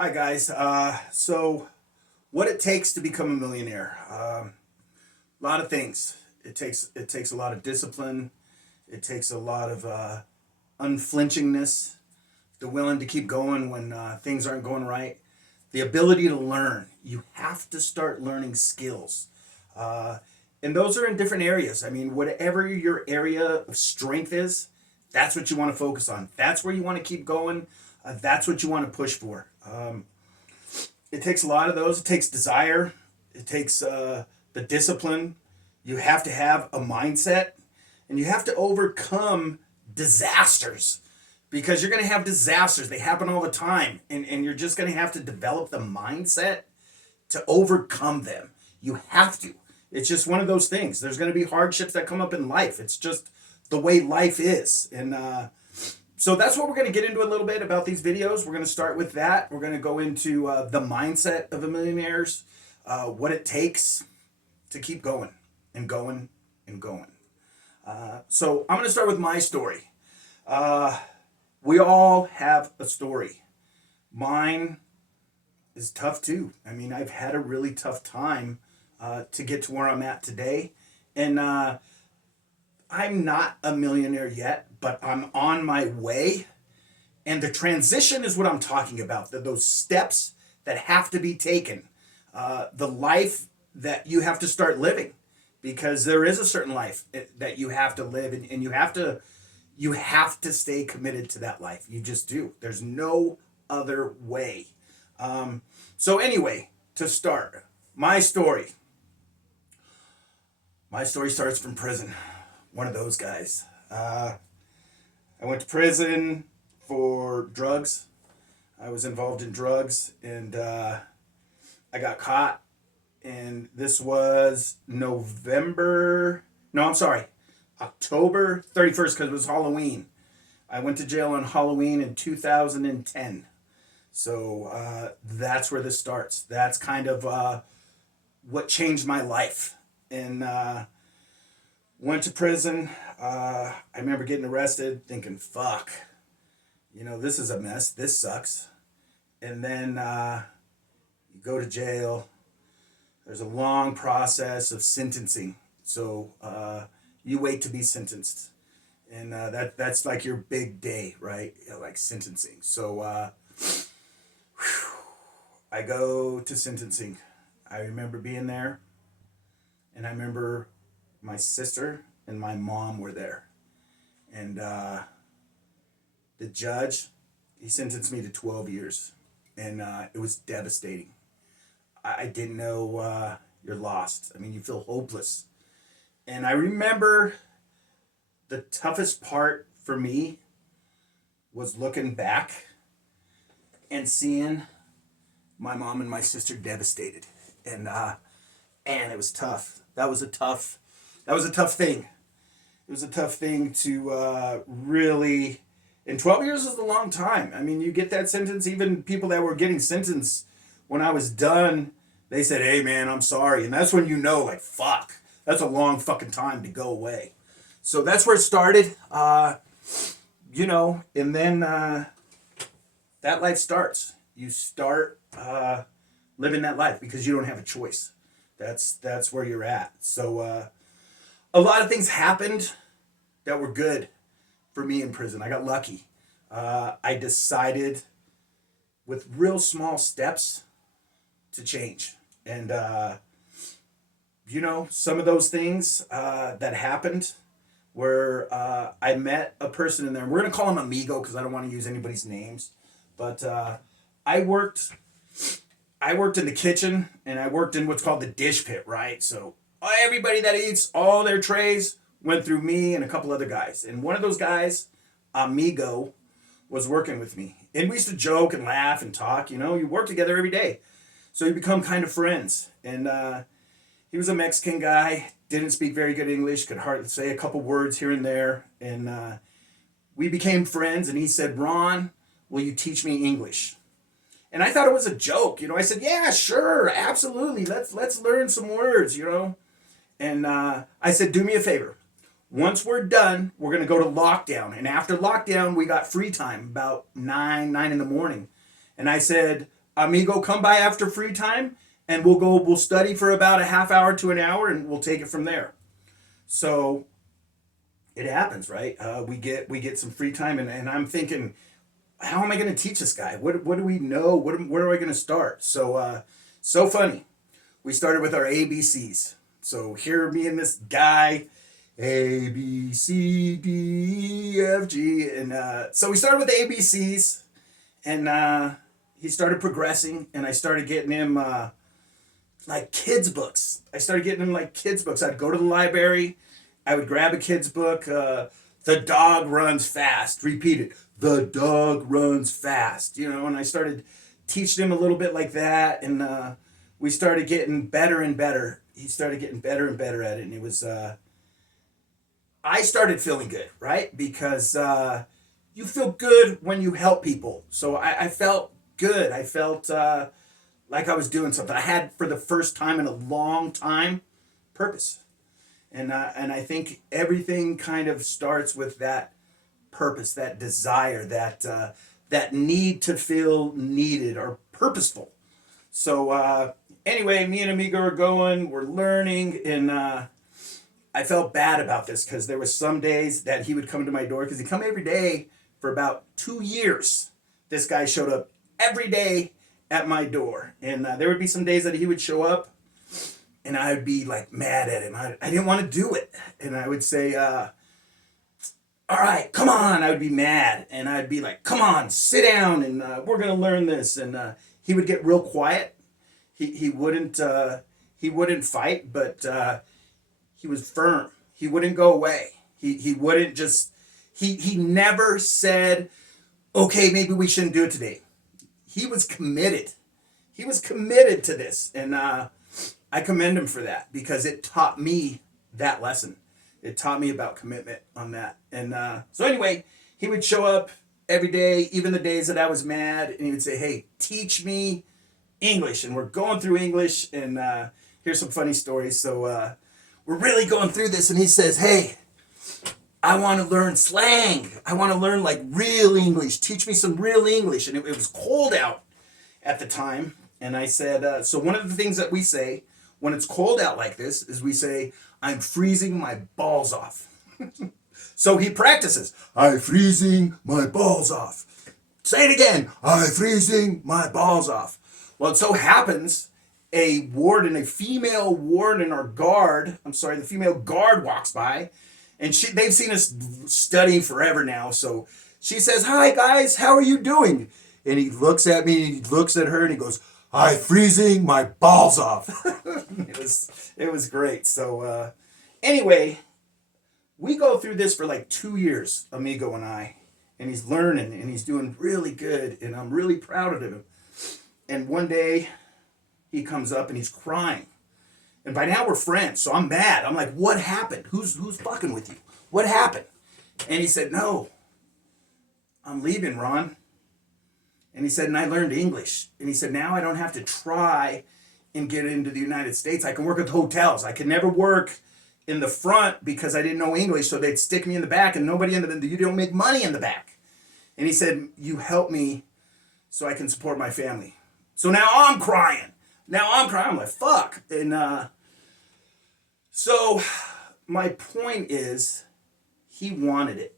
Hi guys. So what it takes to become a millionaire? A lot of things. It takes a lot of discipline. It takes a lot of unflinchingness, the willing to keep going when things aren't going right, the ability to learn. You have to start learning skills, uh, and those are in different areas. I mean, whatever your area of strength is, that's what you want to focus on. That's where you want to keep going. That's what you want to push for. It takes a lot of those. It takes desire. It takes the discipline. You have to have a mindset, and you have to overcome disasters because you're going to have disasters. They happen all the time, and you're just going to have to develop the mindset to overcome them. You have to. It's just one of those things. There's going to be hardships that come up in life. It's just the way life is, and so that's what we're going to get into a little bit about these videos. We're going to start with that. We're going to go into the mindset of a millionaires, what it takes to keep going and going and going. So I'm going to start with my story. We all have a story. Mine is tough too. I mean, I've had a really tough time to get to where I'm at today. And I'm not a millionaire yet, but I'm on my way. And the transition is what I'm talking about. Those steps that have to be taken. The life that you have to start living. Because there is a certain life that you have to live, and you have to stay committed to that life. You just do. There's no other way. So anyway, to start, my story. My story starts from prison. One of those guys. I went to prison for drugs. I was involved in drugs, and I got caught. And this was October 31st, because it was Halloween. I went to jail on Halloween in 2010. So that's where this starts. That's kind of what changed my life. And went to prison. I remember getting arrested, thinking, fuck, this is a mess. This sucks. And then you go to jail. There's a long process of sentencing. So you wait to be sentenced. And that's like your big day, right? Like sentencing. So I go to sentencing. I remember being there. And I remember my sister and my mom were there. And the judge, he sentenced me to 12 years. And it was devastating. I didn't know you're lost. I mean, you feel hopeless. And I remember the toughest part for me was looking back and seeing my mom and my sister devastated. And it was tough. That was a tough thing. It was a tough thing to really. And 12 years is a long time. I mean, you get that sentence. Even people that were getting sentenced when I was done, they said, "Hey, man, I'm sorry," and that's when like, fuck, that's a long fucking time to go away. So that's where it started. And then that life starts. You start living that life because you don't have a choice. That's where you're at. So a lot of things happened that were good for me in prison. I got lucky. I decided with real small steps to change. And, some of those things that happened where I met a person in there. We're going to call him Amigo because I don't want to use anybody's names. But I worked in the kitchen, and I worked in what's called the dish pit, right? So everybody that eats all their trays went through me and a couple other guys. And one of those guys, Amigo, was working with me. And we used to joke and laugh and talk. You work together every day. So you become kind of friends. And he was a Mexican guy, didn't speak very good English, could hardly say a couple words here and there. And we became friends, and he said, "Ron, will you teach me English?" And I thought it was a joke. I said, "Yeah, sure, absolutely. Let's learn some words, And I said, "Do me a favor. Once we're done, we're going to go to lockdown. And after lockdown, we got free time, about 9 in the morning. And I said, amigo, come by after free time, and we'll study for about a half hour to an hour, and we'll take it from there. So it happens, right? We get some free time, and I'm thinking, how am I going to teach this guy? What do we know? Where are I going to start? So funny. We started with our ABCs. So here, me and this guy, A B C D E F G, and so we started with the ABCs, and he started progressing, and I started getting him like kids books. I started getting him like kids books. I'd go to the library, I would grab a kid's book. The dog runs fast. Repeat it. The dog runs fast. And I started teaching him a little bit like that, and we started getting better and better. He started getting better and better at it, and it was. I started feeling good, right? Because you feel good when you help people. So I felt good. I felt like I was doing something. I had, for the first time in a long time, purpose. And I think everything kind of starts with that purpose, that desire, that need to feel needed or purposeful. So anyway, me and Amigo are going, we're learning, and I felt bad about this because there was some days that he would come to my door, because he'd come every day for about 2 years. This guy showed up every day at my door, and there would be some days that he would show up, and I would be like mad at him. I didn't want to do it. And I would say, all right, come on. I would be mad. And I'd be like, come on, sit down, and we're going to learn this. And he would get real quiet. He wouldn't fight, but he was firm. He wouldn't go away. He wouldn't just, he never said, okay, maybe we shouldn't do it today. He was committed. He was committed to this. And I commend him for that, because it taught me that lesson. It taught me about commitment on that. And so anyway, he would show up every day, even the days that I was mad, and he would say, hey, teach me English. And we're going through English, and here's some funny stories. So we're really going through this, and he says, hey, I want to learn slang. I want to learn like real English. Teach me some real English. And it was cold out at the time. And I said, so one of the things that we say when it's cold out like this is we say, I'm freezing my balls off. So he practices, I'm freezing my balls off. Say it again, I'm freezing my balls off. Well, it so happens a female warden or guard, the female guard walks by, and they've seen us studying forever now. So she says, hi guys, how are you doing? And he looks at me, he looks at her, and he goes, I'm freezing my balls off. It was great. So anyway, we go through this for like 2 years, Amigo and I, and he's learning, and he's doing really good, and I'm really proud of him. And one day he comes up and he's crying. And by now we're friends, so I'm mad. I'm like, what happened? Who's fucking with you? What happened? And he said, no, I'm leaving, Ron. And he said, and I learned English. And he said, now I don't have to try and get into the United States. I can work at hotels. I could never work in the front because I didn't know English, so they'd stick me in the back, and you don't make money in the back. And he said, you help me so I can support my family. So now I'm crying. I'm like, fuck. And so my point is, he wanted it.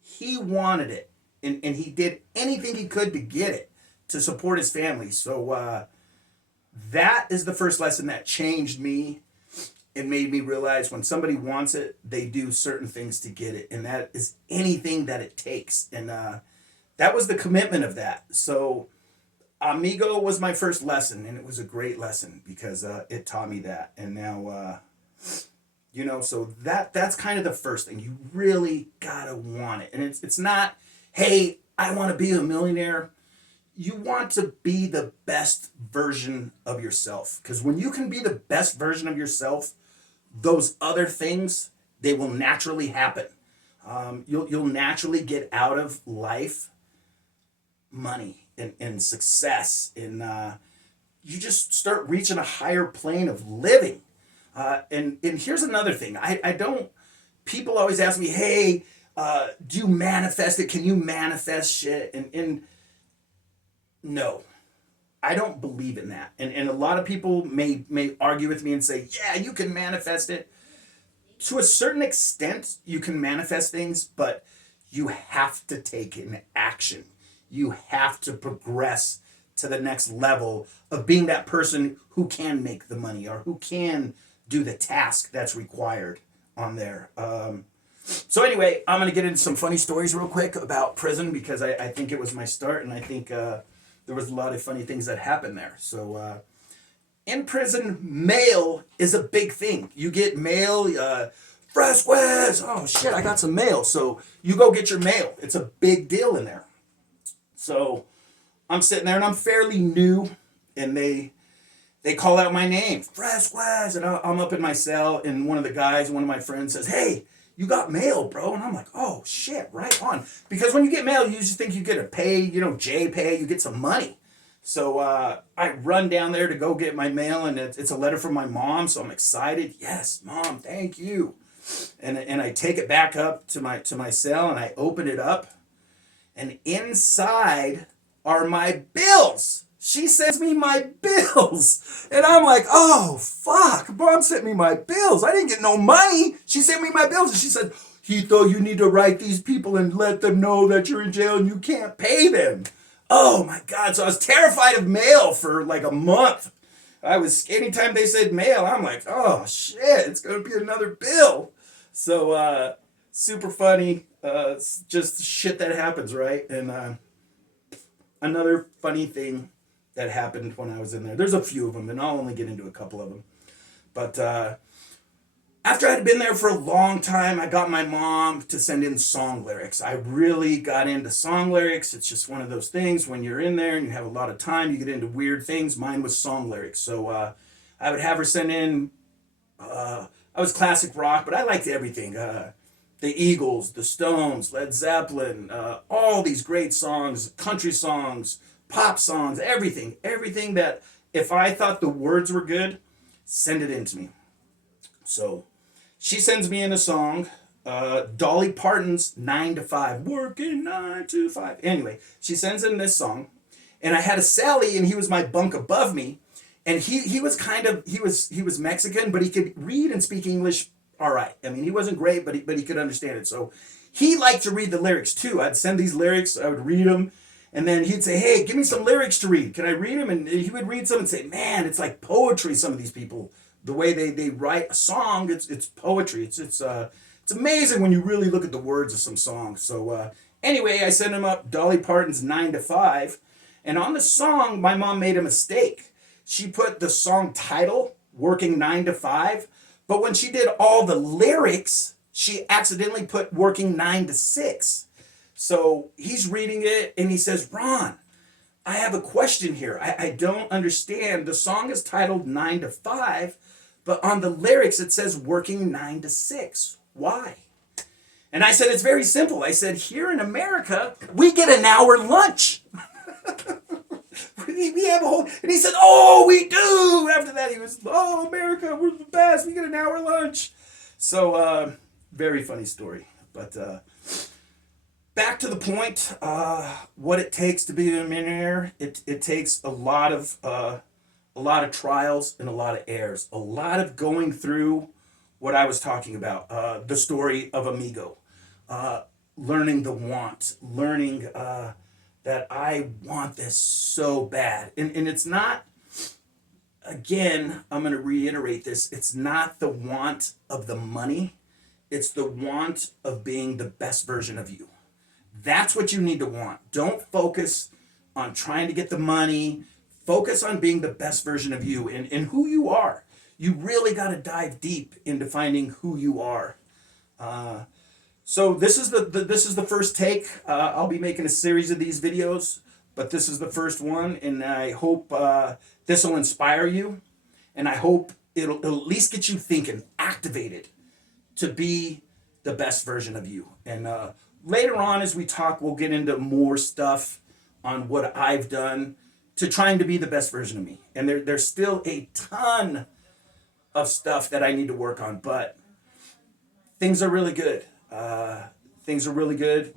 He wanted it. And he did anything he could to get it, to support his family. So that is the first lesson that changed me and made me realize when somebody wants it, they do certain things to get it. And that is anything that it takes. And that was the commitment of that. So Amigo was my first lesson, and it was a great lesson because it taught me that. And now, so that's kind of the first thing. You really gotta want it. And it's not, hey, I want to be a millionaire. You want to be the best version of yourself. Because when you can be the best version of yourself, those other things, they will naturally happen. You'll naturally get out of life money and success. And you just start reaching a higher plane of living. And here's another thing. People always ask me, hey, do you manifest it? Can you manifest shit? And no. I don't believe in that. And a lot of people may argue with me and say, yeah, you can manifest it. To a certain extent, you can manifest things, but you have to take an action. You have to progress to the next level of being that person who can make the money or who can do the task that's required on there. So anyway, I'm gonna get into some funny stories real quick about prison because I think it was my start, and I think there was a lot of funny things that happened there. So in prison, mail is a big thing. You get mail, Fresquez. Oh shit, I got some mail. So you go get your mail. It's a big deal in there. So I'm sitting there and I'm fairly new, and they call out my name, Fresquez, and I'm up in my cell, and one of my friends says, "Hey, you got mail, bro." And I'm like, "Oh shit, right on." Because when you get mail, you just think you get a pay, J pay, you get some money. So I run down there to go get my mail, and it's a letter from my mom. So I'm excited. Yes, Mom, thank you. And I take it back up to my cell, and I open it up, and inside are my bills. She sends me my bills. And I'm like, oh, fuck. Mom sent me my bills. I didn't get no money. She sent me my bills. And she said, Hito, you need to write these people and let them know that you're in jail and you can't pay them. Oh, my God. So I was terrified of mail for like a month. Anytime they said mail, I'm like, oh, shit, it's going to be another bill. So, super funny. It's just shit that happens, right? And another funny thing that happened when I was in there. There's a few of them, and I'll only get into a couple of them. But after I'd been there for a long time, I got my mom to send in song lyrics. I really got into song lyrics. It's just one of those things when you're in there and you have a lot of time, you get into weird things. Mine was song lyrics. So I would have her send in, I was classic rock, but I liked everything. The Eagles, the Stones, Led Zeppelin, all these great songs, country songs, pop songs, everything that if I thought the words were good, send it in to me. So she sends me in a song, Dolly Parton's 9 to 5, working 9 to 5. Anyway, she sends in this song, and I had a Sally, and he was my bunk above me, and he was Mexican, but he could read and speak English all right. I mean, he wasn't great, but he could understand it. So he liked to read the lyrics too. I'd send these lyrics, I would read them, and then he'd say, "Hey, give me some lyrics to read. Can I read them?" And he would read some and say, "Man, it's like poetry. Some of these people, the way they write a song, it's poetry. It's amazing when you really look at the words of some songs." So anyway, I sent him up Dolly Parton's 9 to 5, and on the song, my mom made a mistake. She put the song title, "Working 9 to 5," but when she did all the lyrics, she accidentally put "Working 9 to 6." So he's reading it and he says, "Ron, I have a question here. I don't understand. The song is titled 9 to 5, but on the lyrics it says working 9 to 6. Why?" And I said, "It's very simple." I said, "Here in America, we get an hour lunch." We have a whole, and he said, "Oh, we do." After that, he was, "Oh, America, we're the best. We get an hour lunch." So, very funny story. But back to the point, what it takes to be a millionaire. It takes a lot of trials and a lot of errors, a lot of going through what I was talking about, the story of Amigo, learning the want, learning that I want this so bad. And it's not, again, I'm going to reiterate this, it's not the want of the money, it's the want of being the best version of you. That's what you need to want. Don't focus on trying to get the money. Focus on being the best version of you and who you are. You really got to dive deep into finding who you are. So this is the first take. I'll be making a series of these videos, but this is the first one, and I hope this will inspire you, and I hope it'll at least get you thinking, activated to be the best version of you. And later on, as we talk, we'll get into more stuff on what I've done to trying to be the best version of me. And there's still a ton of stuff that I need to work on, but things are really good. Things are really good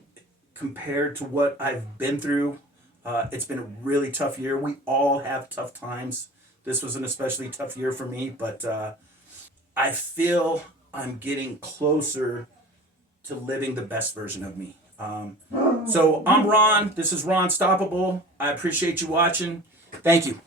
compared to what I've been through. It's been a really tough year. We all have tough times. This was an especially tough year for me, but I feel I'm getting closer to living the best version of me. So I'm Ron. This is Ron Stoppable. I appreciate you watching. Thank you.